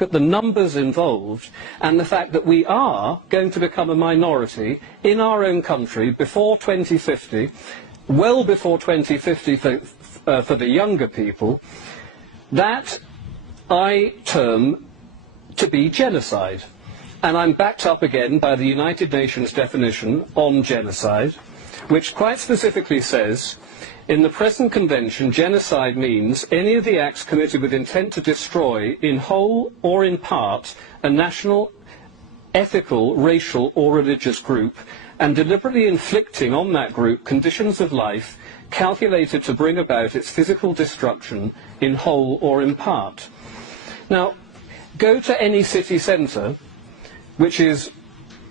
at the numbers involved and the fact that we are going to become a minority in our own country before 2050, well before 2050 for the younger people, that I term to be genocide. And I'm backed up again by the United Nations definition on genocide, which quite specifically says, in the present convention, genocide means any of the acts committed with intent to destroy, in whole or in part, a national, ethical, racial or religious group, and deliberately inflicting on that group conditions of life calculated to bring about its physical destruction, in whole or in part. Now, go to any city centre, which is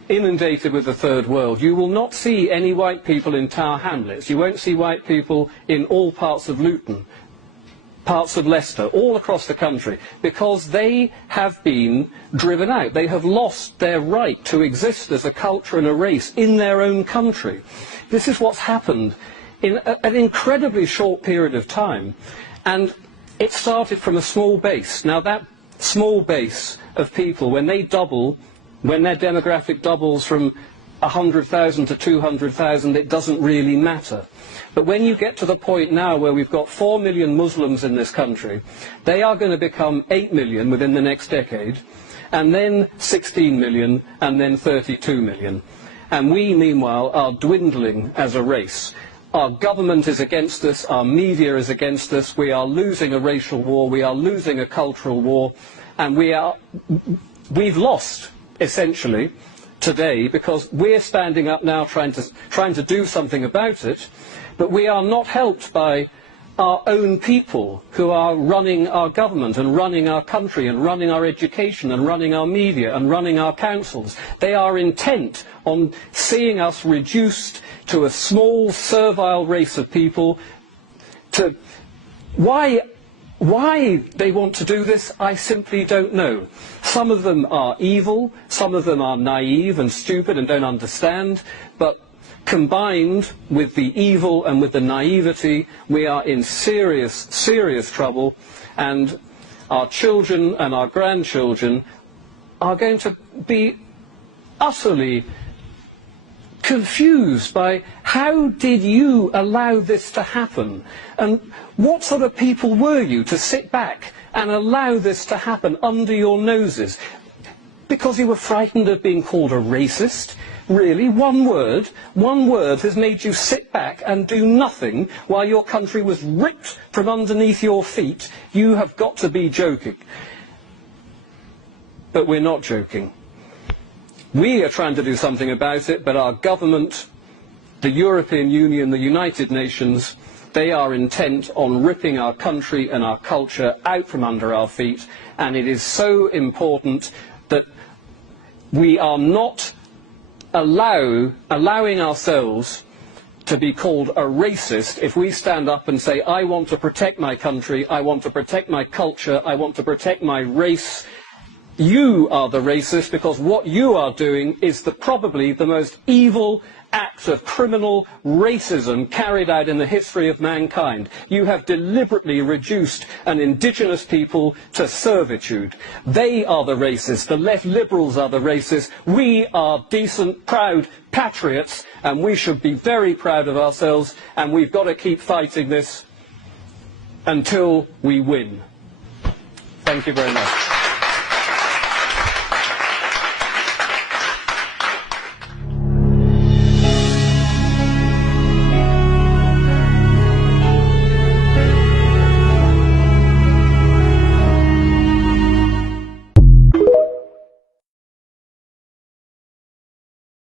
inundated with the third world. You will not see any white people in Tower Hamlets. You won't see white people in all parts of Luton, parts of Leicester, all across the country, because they have been driven out. They have lost their right to exist as a culture and a race in their own country. This is what's happened in an incredibly short period of time, and it started from a small base. Now that small base of people, when they double, when their demographic doubles from 100,000 to 200,000, it doesn't really matter. But when you get to the point now where we've got 4 million Muslims in this country, they are going to become 8 million within the next decade, and then 16 million, and then 32 million. And we, meanwhile, are dwindling as a race. Our government is against us, our media is against us, we are losing a racial war, we are losing a cultural war, and we've lost, essentially, today, because we're standing up now trying to do something about it, but we are not helped by our own people who are running our government and running our country and running our education and running our media and running our councils. They are intent on seeing us reduced to a small, servile race of people. Why they want to do this, I simply don't know. Some of them are evil, some of them are naive and stupid and don't understand, but combined with the evil and with the naivety, we are in serious, serious trouble, and our children and our grandchildren are going to be utterly confused by how did you allow this to happen, and what sort of people were you to sit back and allow this to happen under your noses? Because you were frightened of being called a racist? Really? One word has made you sit back and do nothing while your country was ripped from underneath your feet? You have got to be joking. But we're not joking. We are trying to do something about it, but our government, the European Union, the United Nations, they are intent on ripping our country and our culture out from under our feet, and it is so important that we are not allowing ourselves to be called a racist if we stand up and say, I want to protect my country, I want to protect my culture, I want to protect my race. You are the racist, because what you are doing is probably the most evil act of criminal racism carried out in the history of mankind. You have deliberately reduced an indigenous people to servitude. They are the racists. The left liberals are the racists. We are decent, proud patriots, and we should be very proud of ourselves, and we've got to keep fighting this until we win. Thank you very much.